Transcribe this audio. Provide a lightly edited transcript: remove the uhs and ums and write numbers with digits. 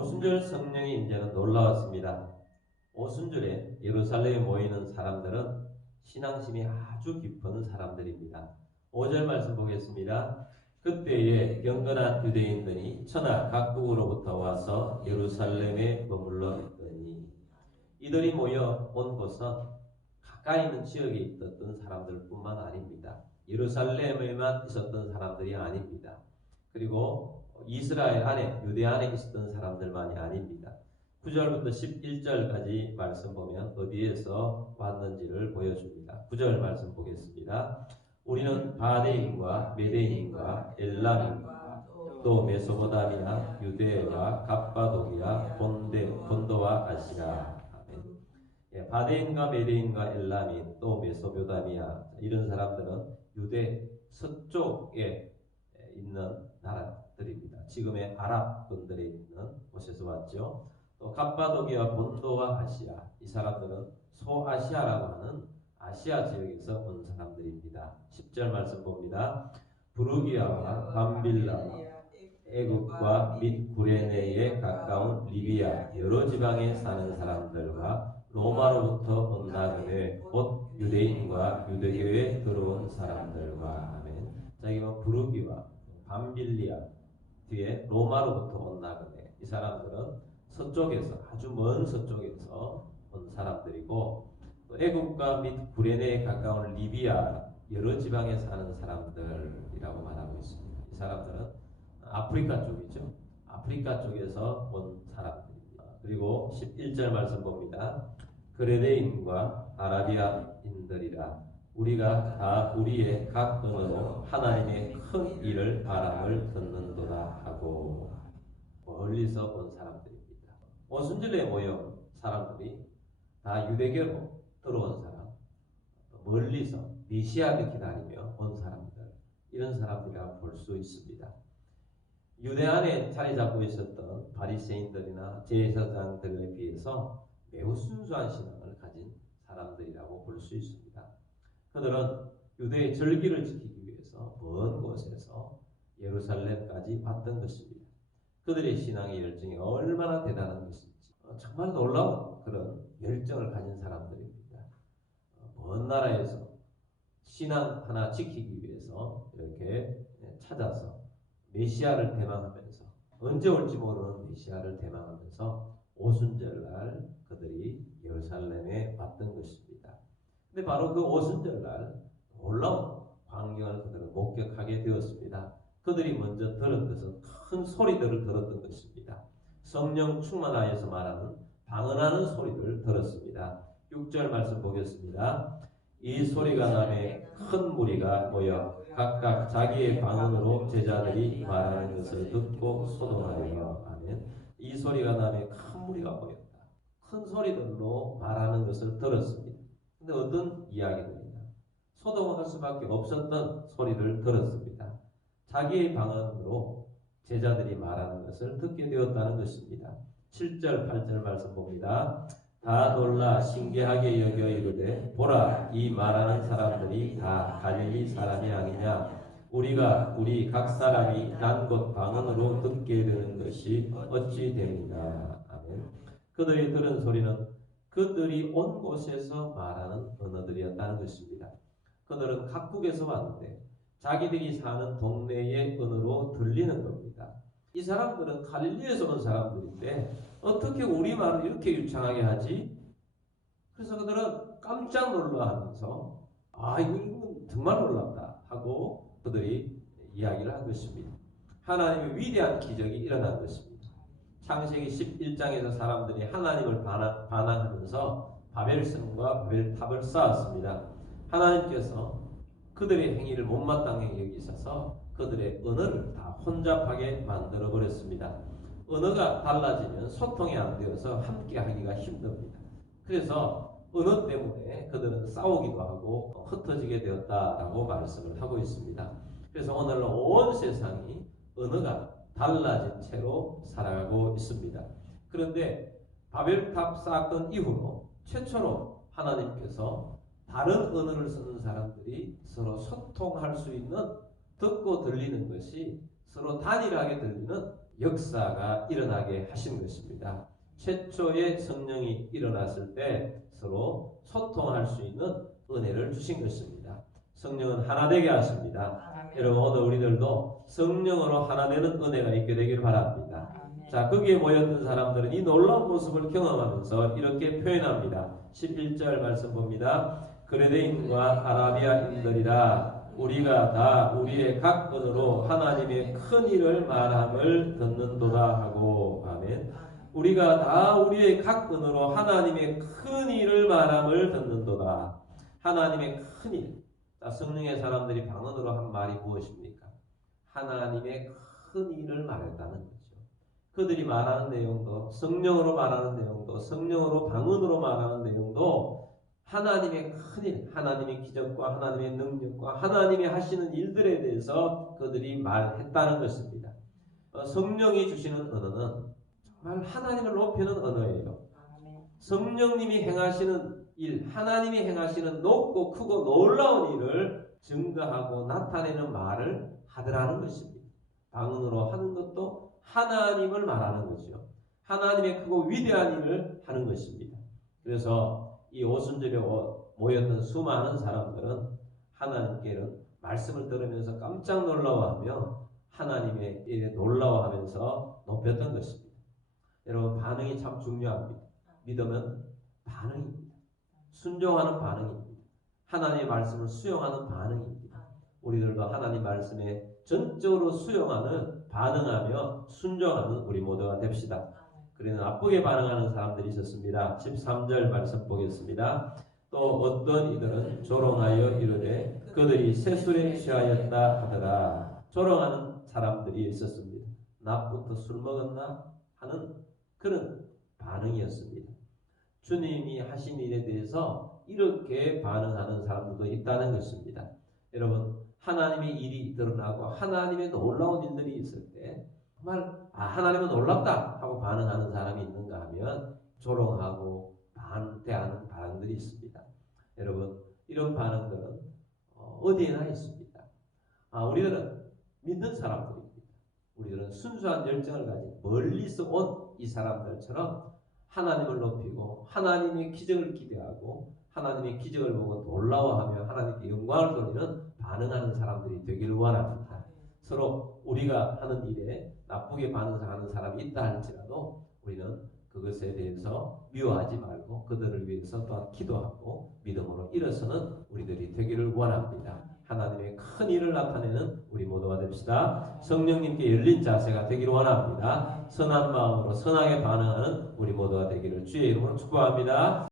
오순절 성령의 임재는 놀라웠습니다. 오순절에 예루살렘에 모이는 사람들은 신앙심이 아주 깊은 사람들입니다. 5절 말씀 보겠습니다. 그때에 경건한 유대인들이 천하 각국으로부터 와서 예루살렘에 머물러 있더니, 이들이 모여 온 곳은 가까이 있는 지역에 있었던 사람들뿐만 아닙니다. 예루살렘에만 있었던 사람들이 아닙니다. 그리고 이스라엘 안에, 유대 안에 있었던 사람들만이 아닙니다. 9절부터 11절까지 말씀 보면 어디에서 왔는지를 보여줍니다. 9절 말씀 보겠습니다. 우리는 바데인과 메데인과 엘람인과 또 메소포타미아, 유대와 갑바도기아, 본도와 아시아. 아멘. 바데인과 메데인과 엘람인, 또 메소포타미아, 이런 사람들은 유대 서쪽에 있는 나라들입니다. 지금의 아랍권들에 있는 곳에서 왔죠. 또 갑바도기아, 본도와 아시아, 이 사람들은 소아시아라고 하는 아시아 지역에서 온 사람들입니다. 10절 말씀 봅니다. 부르기아와 밤빌라와 애국과 및 구레네에 가까운 리비아 여러 지방에 사는 사람들과 로마로부터 온 나그네 곧 유대인과 유대교에 들어온 사람들과. 아멘. 자, 이거 부르기와 밤빌리아 뒤에 로마로부터 온 나그네, 이 사람들은 서쪽에서, 아주 먼 서쪽에서 온 사람들이고, 또 애국과 및 구레네에 가까운 리비아 여러 지방에 사는 사람들이라고 말하고 있습니다. 이 사람들은 아프리카 쪽이죠. 아프리카 쪽에서 온 사람들입니다. 그리고 11절 말씀 봅니다. 그레네인과 아라비아인들이라 우리가 다 우리의 각 언어로 하나님의 큰 일을 바람을 듣는도다 하고. 멀리서 온 사람들입니다. 오순절에 모여 사람들이 다 유대교로 들어온 사람, 멀리서 메시아를 기다리며 온 사람들, 이런 사람들이라고 볼 수 있습니다. 유대 안에 자리 잡고 있었던 바리새인들이나 제사장들에 비해서 매우 순수한 신앙을 가진 사람들이라고 볼 수 있습니다. 그들은 유대의 절기를 지키기 위해서 먼 곳에서 예루살렘까지 왔던 것입니다. 그들의 신앙의 열정이 얼마나 대단한 것인지 정말 놀라운 그런 열정을 가진 사람들입니다. 먼 나라에서 신앙 하나 지키기 위해서 이렇게 찾아서 메시아를 대망하면서, 언제 올지 모르는 메시아를 대망하면서 오순절날 그들이 예루살렘에 왔던 것입니다. 근데 바로 그 오순절날 놀라운 광경을 그들은 목격하게 되었습니다. 그들이 먼저 들은 것은 큰 소리들을 들었던 것입니다. 성령 충만하여서 말하는 방언하는 소리를 들었습니다. 6절 말씀 보겠습니다. 이 소리가 나매 큰 무리가 모여 각각 자기의 방언으로 제자들이 말하는 것을 듣고 소동하여. 아멘. 이 소리가 나매 큰 무리가 모였다. 큰 소리들로 말하는 것을 들었습니다. 근데 어떤 이야기들이냐? 소동할 수밖에 없었던 소리를 들었습니다. 자기의 방언으로 제자들이 말하는 것을 듣게 되었다는 것입니다. 7절, 8절 말씀 봅니다. 다 놀라 신기하게 여겨 이르되 보라, 이 말하는 사람들이 다 갈릴리 사람이 아니냐? 우리 각 사람이 난 곳 방언으로 듣게 되는 것이 어찌 됩니까? 아멘. 그들이 들은 소리는 그들이 온 곳에서 말하는 언어들이었다는 것입니다. 그들은 각국에서 왔는데 자기들이 사는 동네의 언어로 들리는 겁니다. 이 사람들은 갈릴리에서 온 사람들인데 어떻게 우리말을 이렇게 유창하게 하지? 그래서 그들은 깜짝 놀라하면서 이건 정말 놀랍다 하고 그들이 이야기를 한 것입니다. 하나님의 위대한 기적이 일어난 것입니다. 창세기 11장에서 사람들이 하나님을 반항하면서 바벨성과 바벨탑을 쌓았습니다. 하나님께서 그들의 행위를 못마땅하게 여기셔서 그들의 언어를 다 혼잡하게 만들어 버렸습니다. 언어가 달라지면 소통이 안 되어서 함께 하기가 힘듭니다. 그래서 언어 때문에 그들은 싸우기도 하고 흩어지게 되었다라고 말씀을 하고 있습니다. 그래서 오늘날 온 세상이 언어가 달라진 채로 살아가고 있습니다. 그런데 바벨탑 사건 이후로 최초로 하나님께서 다른 언어를 쓰는 사람들이 서로 소통할 수 있는, 듣고 들리는 것이 서로 단일하게 들리는 역사가 일어나게 하신 것입니다. 최초의 성령이 일어났을 때 서로 소통할 수 있는 은혜를 주신 것입니다. 성령은 하나 되게 하십니다. 여러분 오늘 우리들도 성령으로 하나 되는 은혜가 있게 되길 바랍니다. 자, 거기에 모였던 사람들은 이 놀라운 모습을 경험하면서 이렇게 표현합니다. 11절 말씀 봅니다. 그레데인과 아라비아인들이라 우리가 다 우리의 각 언어로 하나님의 큰 일을 말함을 듣는도다 하고. 아멘. 우리가 다 우리의 각 언어로 하나님의 큰 일을 말함을 듣는도다. 하나님의 큰 일. 자, 성령의 사람들이 방언으로 한 말이 무엇입니까? 하나님의 큰 일을 말했다는 거죠. 그들이 말하는 내용도, 성령으로 말하는 내용도, 성령으로 방언으로 말하는 내용도 하나님의 큰 일, 하나님의 기적과 하나님의 능력과 하나님이 하시는 일들에 대해서 그들이 말했다는 것입니다. 성령이 주시는 언어는 정말 하나님을 높이는 언어예요. 성령님이 행하시는 일, 하나님이 행하시는 높고 크고 놀라운 일을 증거하고 나타내는 말을 하더라는 것입니다. 방언으로 하는 것도 하나님을 말하는 거죠. 하나님의 크고 위대한 일을 하는 것입니다. 그래서 이 오순절에 모였던 수많은 사람들은 하나님께는 말씀을 들으면서 깜짝 놀라워하며 하나님의 일에 놀라워하면서 높였던 것입니다. 여러분 반응이 참 중요합니다. 믿음은 반응입니다. 순종하는 반응입니다. 하나님의 말씀을 수용하는 반응입니다. 우리들도 하나님 말씀에 전적으로 수용하는 반응하며 순종하는 우리 모두가 됩시다. 그러나 나쁘게 반응하는 사람들이 있었습니다. 13절 말씀 보겠습니다. 또 어떤 이들은 조롱하여 이르되 그들이 세술에 취하였다 하더라. 조롱하는 사람들이 있었습니다. 낮부터 술 먹었나 하는 그런 반응이었습니다. 주님이 하신 일에 대해서 이렇게 반응하는 사람들도 있다는 것입니다. 여러분 하나님의 일이 드러나고 하나님의 놀라운 일들이 있을 때 정말 하나님은 놀랍다 하고 반응하는 사람이 있는가 하면 조롱하고 반대하는 반응들이 있습니다. 여러분 이런 반응들은 어디에나 있습니다. 우리들은 믿는 사람들입니다. 우리들은 순수한 열정을 가진 멀리서 온 이 사람들처럼 하나님을 높이고 하나님의 기적을 기대하고 하나님의 기적을 보고 놀라워하며 하나님께 영광을 돌리는 반응하는 사람들이 되기를 원합니다. 서로 우리가 하는 일에 나쁘게 반응하는 사람이 있다 할지라도 우리는 그것에 대해서 미워하지 말고 그들을 위해서 또한 기도하고 믿음으로 일어서는 우리들이 되기를 원합니다. 하나님의 큰 일을 나타내는 우리 모두가 됩시다. 성령님께 열린 자세가 되기를 원합니다. 선한 마음으로 선하게 반응하는 우리 모두가 되기를 주의 이름으로 축복합니다.